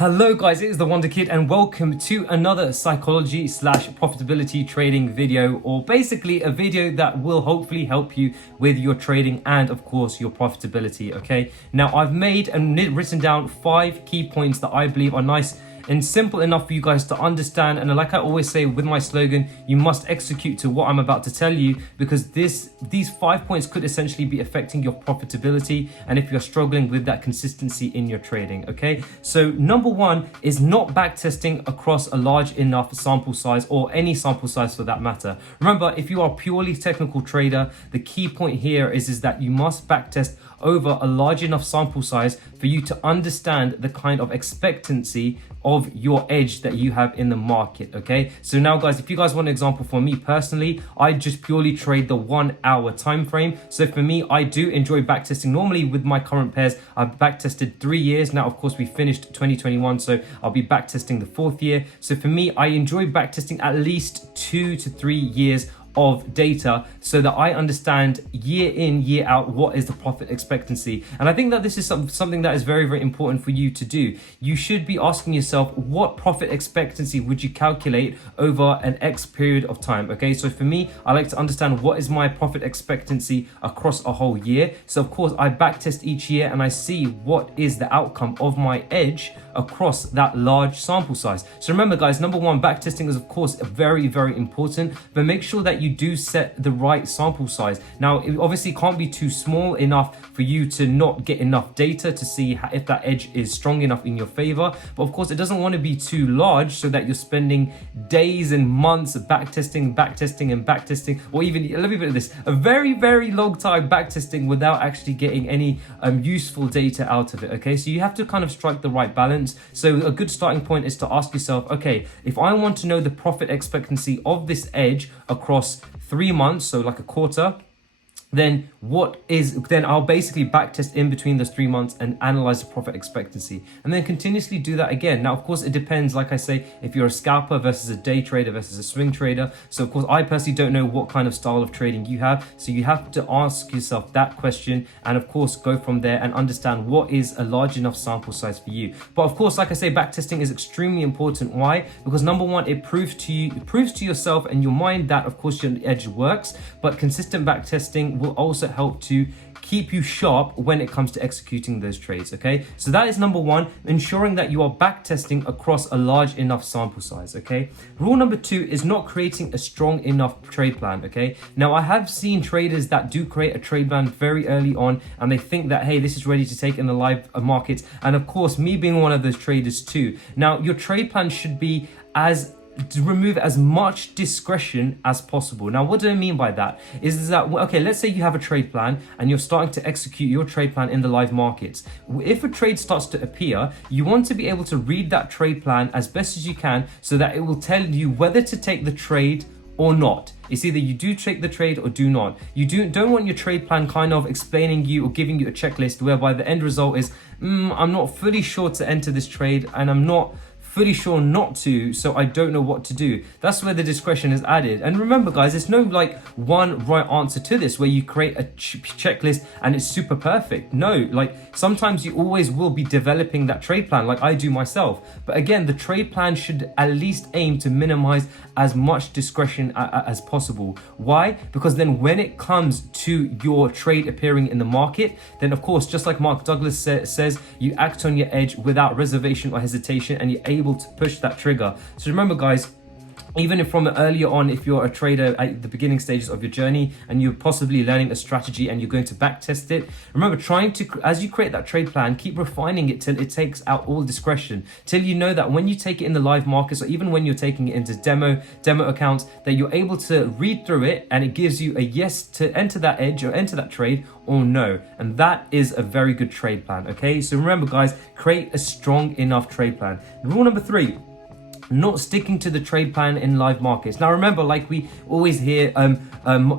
Hello guys, it is the Wonder Kid and welcome to another psychology / profitability trading video, or basically a video that will hopefully help you with your trading and of course your profitability. Okay, now I've made and written down 5 key points that I believe are nice and simple enough for you guys to understand. And like I always say with my slogan, you must execute to what I'm about to tell you, because these 5 points could essentially be affecting your profitability and if you're struggling with that consistency in your trading. Okay, so number 1 is not backtesting across a large enough sample size, or any sample size for that matter. Remember, if you are a purely technical trader, the key point here is that you must backtest over a large enough sample size for you to understand the kind of expectancy of your edge that you have in the market. Okay, so now guys, if you guys want an example, for me personally, I just purely trade the 1 hour time frame. So for me, I do enjoy backtesting. Normally with my current pairs, I've backtested 3 years now. Of course, we finished 2021, so I'll be backtesting the 4th year. So for me, I enjoy backtesting at least 2 to 3 years of data, so that I understand year in, year out, what is the profit expectancy. And I think that this is something that is very, very important for you to do. You should be asking yourself, what profit expectancy would you calculate over an X period of time? Okay, so for me, I like to understand what is my profit expectancy across a whole year. So of course, I backtest each year and I see what is the outcome of my edge across that large sample size. So remember guys, number 1, backtesting is of course very, very important, but make sure that you do set the right sample size. Now, it obviously can't be too small enough for you to not get enough data to see if that edge is strong enough in your favor. But of course, it doesn't want to be too large so that you're spending days and months backtesting, or even, let me put it this, a very, very long time backtesting without actually getting any useful data out of it. Okay, so you have to kind of strike the right balance. So a good starting point is to ask yourself, okay, if I want to know the profit expectancy of this edge across 3 months, so like a quarter, then I'll basically backtest in between those 3 months and analyze the profit expectancy, and then continuously do that again. Now, of course, it depends, like I say, if you're a scalper versus a day trader versus a swing trader. So of course, I personally don't know what kind of style of trading you have. So you have to ask yourself that question and of course, go from there and understand what is a large enough sample size for you. But of course, like I say, backtesting is extremely important. Why? Because number 1, it proves to yourself and your mind that of course your edge works, but consistent backtesting will also help to keep you sharp when it comes to executing those trades. Okay, so that is number 1, ensuring that you are backtesting across a large enough sample size. Okay, rule number 2 is not creating a strong enough trade plan. Okay, now I have seen traders that do create a trade plan very early on and they think that, hey, this is ready to take in the live market, and of course, me being one of those traders too. Now, your trade plan should be to remove as much discretion as possible. Now, what do I mean by that? Is that, okay, let's say you have a trade plan and you're starting to execute your trade plan in the live markets. If a trade starts to appear, you want to be able to read that trade plan as best as you can so that it will tell you whether to take the trade or not. It's either you do take the trade or do not. You don't want your trade plan kind of explaining you or giving you a checklist whereby the end result is, I'm not fully sure to enter this trade and I'm not fully sure not to, so I don't know what to do. That's where the discretion is added. And remember guys, there's no like one right answer to this where you create a checklist and it's super perfect. No, like sometimes you always will be developing that trade plan like I do myself. But again, the trade plan should at least aim to minimize as much discretion as possible. Why? Because then when it comes to your trade appearing in the market, then of course, just like Mark Douglas says, you act on your edge without reservation or hesitation and you're able to push that trigger. So remember guys, even if from earlier on, if you're a trader at the beginning stages of your journey and you're possibly learning a strategy and you're going to backtest it, remember as you create that trade plan, keep refining it till it takes out all discretion, till you know that when you take it in the live markets or even when you're taking it into demo accounts, that you're able to read through it and it gives you a yes to enter that edge or enter that trade or no. And that is a very good trade plan. Okay, so remember guys, create a strong enough trade plan. Rule number 3, not sticking to the trade plan in live markets. Now remember, like we always hear,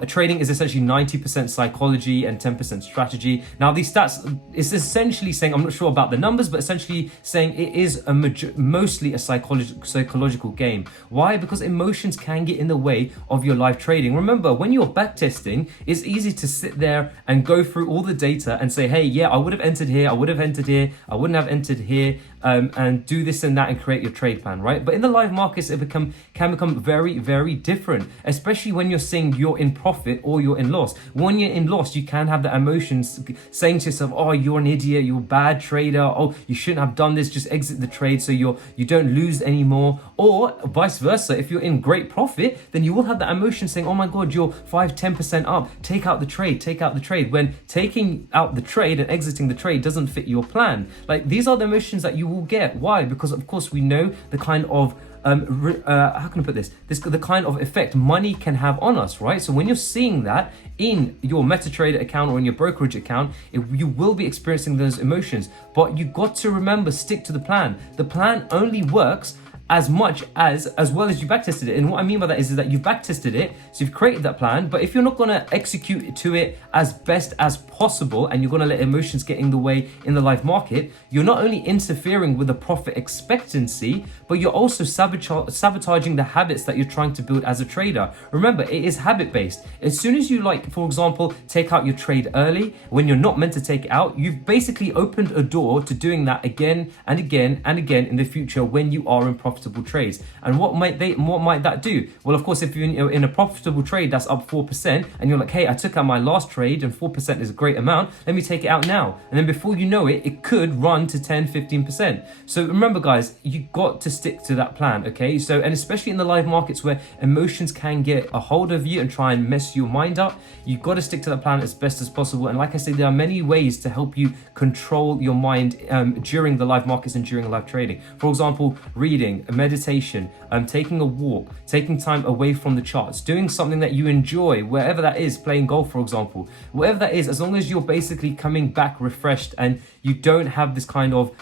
trading is essentially 90% psychology and 10% strategy. Now these stats is essentially saying, I'm not sure about the numbers, but essentially saying it is mostly a psychological game. Why? Because emotions can get in the way of your live trading. Remember, when you're backtesting, it's easy to sit there and go through all the data and say, hey, yeah, I would have entered here, I would have entered here, I wouldn't have entered here. and do this and that and create your trade plan, right? But in the live markets, it can become very, very different, especially when you're saying you're in profit or you're in loss. When you're in loss, you can have the emotions saying to yourself, oh, you're an idiot, you're a bad trader, oh, you shouldn't have done this, just exit the trade so you don't lose anymore. Or vice versa, if you're in great profit, then you will have that emotion saying, oh my God, you're 5-10% up, take out the trade, when taking out the trade and exiting the trade doesn't fit your plan. Like, these are the emotions that you will get. Why? Because of course we know the kind of how can I put this? The kind of effect money can have on us, right? So when you're seeing that in your MetaTrader account or in your brokerage account, you will be experiencing those emotions. But you got to remember, stick to the plan. The plan only works as well as you backtested it. And what I mean by that is that you've backtested it, so you've created that plan, but if you're not gonna execute to it as best as possible and you're gonna let emotions get in the way in the live market, you're not only interfering with the profit expectancy, but you're also sabotaging the habits that you're trying to build as a trader. Remember, it is habit-based. As soon as you, like, for example, take out your trade early when you're not meant to take it out, you've basically opened a door to doing that again and again and again in the future when you are in profitable trades. And what might that do? Well, of course, if you're in a profitable trade that's up 4% and you're like, hey, I took out my last trade and 4% is a great amount, let me take it out now. And then before you know it, it could run to 10-15%. So remember, guys, you got to stick to that plan, okay? So, and especially in the live markets where emotions can get a hold of you and try and mess your mind up, you've got to stick to that plan as best as possible. And like I said, there are many ways to help you control your mind during the live markets and during live trading. For example, reading, meditation, taking a walk, taking time away from the charts, doing something that you enjoy, wherever that is, playing golf, for example, whatever that is, as long as you're basically coming back refreshed and you don't have this kind of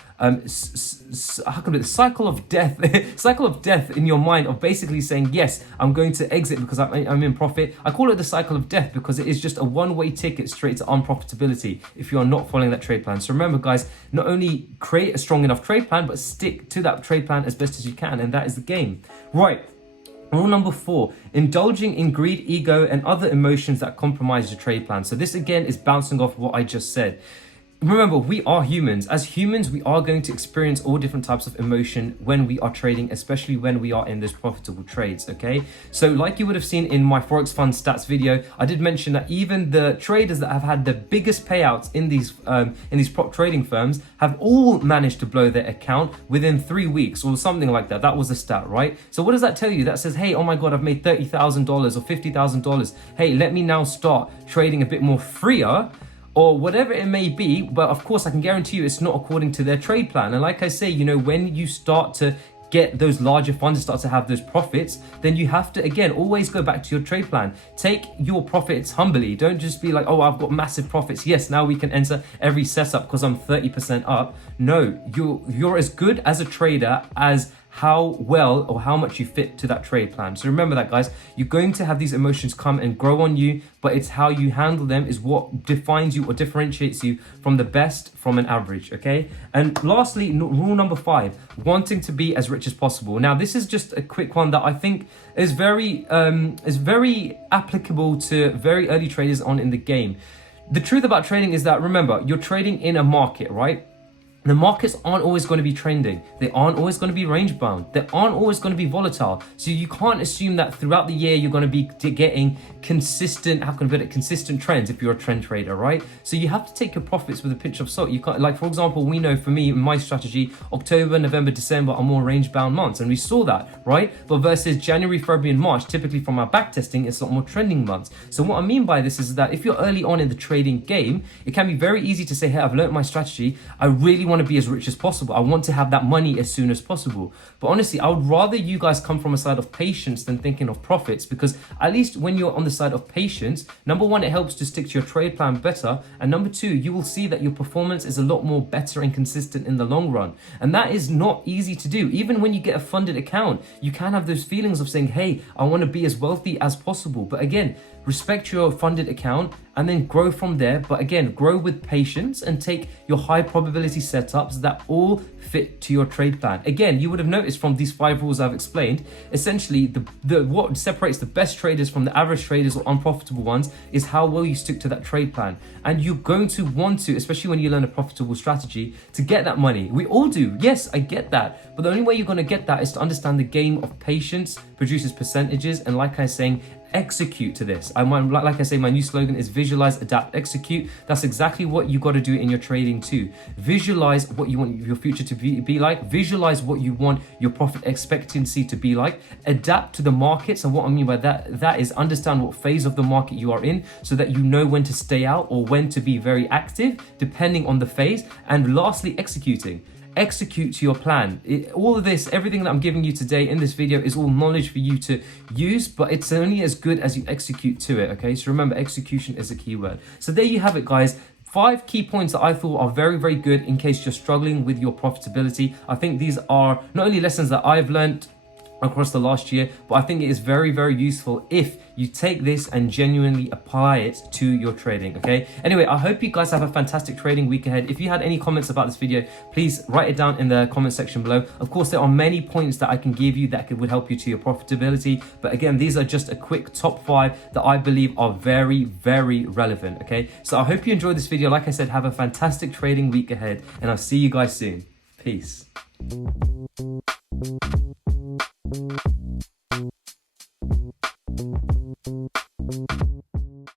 cycle of death in your mind of basically saying, yes, I'm going to exit because I'm in profit. I call it the cycle of death because it is just a one-way ticket straight to unprofitability if you are not following that trade plan. So remember, guys, not only create a strong enough trade plan, but stick to that trade plan as best as you can, and that is the game. Right. Rule number 4, indulging in greed, ego, and other emotions that compromise your trade plan. So this again is bouncing off what I just said. Remember, we are humans. As humans, we are going to experience all different types of emotion when we are trading, especially when we are in those profitable trades, okay? So like you would have seen in my Forex Fund stats video, I did mention that even the traders that have had the biggest payouts in these prop trading firms have all managed to blow their account within 3 weeks or something like that. That was the stat, right? So what does that tell you? That says, hey, oh my God, I've made $30,000 or $50,000. Hey, let me now start trading a bit more freer, or whatever it may be. But of course, I can guarantee you it's not according to their trade plan. And like I say, you know, when you start to get those larger funds, start to have those profits, then you have to, again, always go back to your trade plan. Take your profits humbly. Don't just be like, oh, I've got massive profits. Yes, now we can enter every setup because I'm 30% up. No, you're as good as a trader as how well or how much you fit to that trade plan. So remember that, guys. You're going to have these emotions come and grow on you, but it's how you handle them is what defines you or differentiates you from the best from an average, okay? And lastly, rule number 5, wanting to be as rich as possible. Now, this is just a quick one that I think is very applicable to very early traders on in the game. The truth about trading is that, remember, you're trading in a market, right? The markets aren't always going to be trending. They aren't always going to be range bound. They aren't always going to be volatile. So you can't assume that throughout the year you're going to be getting consistent, how can I put it, consistent trends if you're a trend trader, right? So you have to take your profits with a pinch of salt. You can't, like, for example, we know for me, my strategy, October, November, December are more range bound months. And we saw that, right? But versus January, February, and March, typically from our back testing, it's a lot more trending months. So what I mean by this is that if you're early on in the trading game, it can be very easy to say, hey, I've learned my strategy. I really want to be as rich as possible. I want to have that money as soon as possible. But honestly, I would rather you guys come from a side of patience than thinking of profits, because at least when you're on the side of patience, number one, it helps to stick to your trade plan better. And number two, you will see that your performance is a lot more better and consistent in the long run. And that is not easy to do. Even when you get a funded account, you can have those feelings of saying, hey, I want to be as wealthy as possible. But again, respect your funded account, and then grow from there. But again, grow with patience and take your high probability setups that all fit to your trade plan. Again, you would have noticed from these 5 rules I've explained, essentially what separates the best traders from the average traders or unprofitable ones is how well you stick to that trade plan. And you're going to want to, especially when you learn a profitable strategy, to get that money. We all do. Yes, I get that. But the only way you're going to get that is to understand the game of patience produces percentages. And like I was saying, execute to this. Like I say, my new slogan is visualize, adapt, execute. That's exactly what you got to do in your trading too. Visualize what you want your future to be like. Visualize what you want your profit expectancy to be like. Adapt to the markets. And what I mean by that is understand what phase of the market you are in so that you know when to stay out or when to be very active depending on the phase. And lastly, executing. Execute to your plan. All of this, everything that I'm giving you today in this video is all knowledge for you to use, but it's only as good as you execute to it, okay? So remember, execution is a key word. So there you have it, guys. 5 key points that I thought are very, very good in case you're struggling with your profitability. I think these are not only lessons that I've learned across the last year, but I think it is very, very useful if you take this and genuinely apply it to your trading, okay? Anyway, I hope you guys have a fantastic trading week ahead. If you had any comments about this video, please write it down in the comment section below. Of course, there are many points that I can give you that would help you to your profitability, but again, these are just a quick top 5 that I believe are very, very relevant, okay? So I hope you enjoyed this video. Like I said, have a fantastic trading week ahead, and I'll see you guys soon. Peace.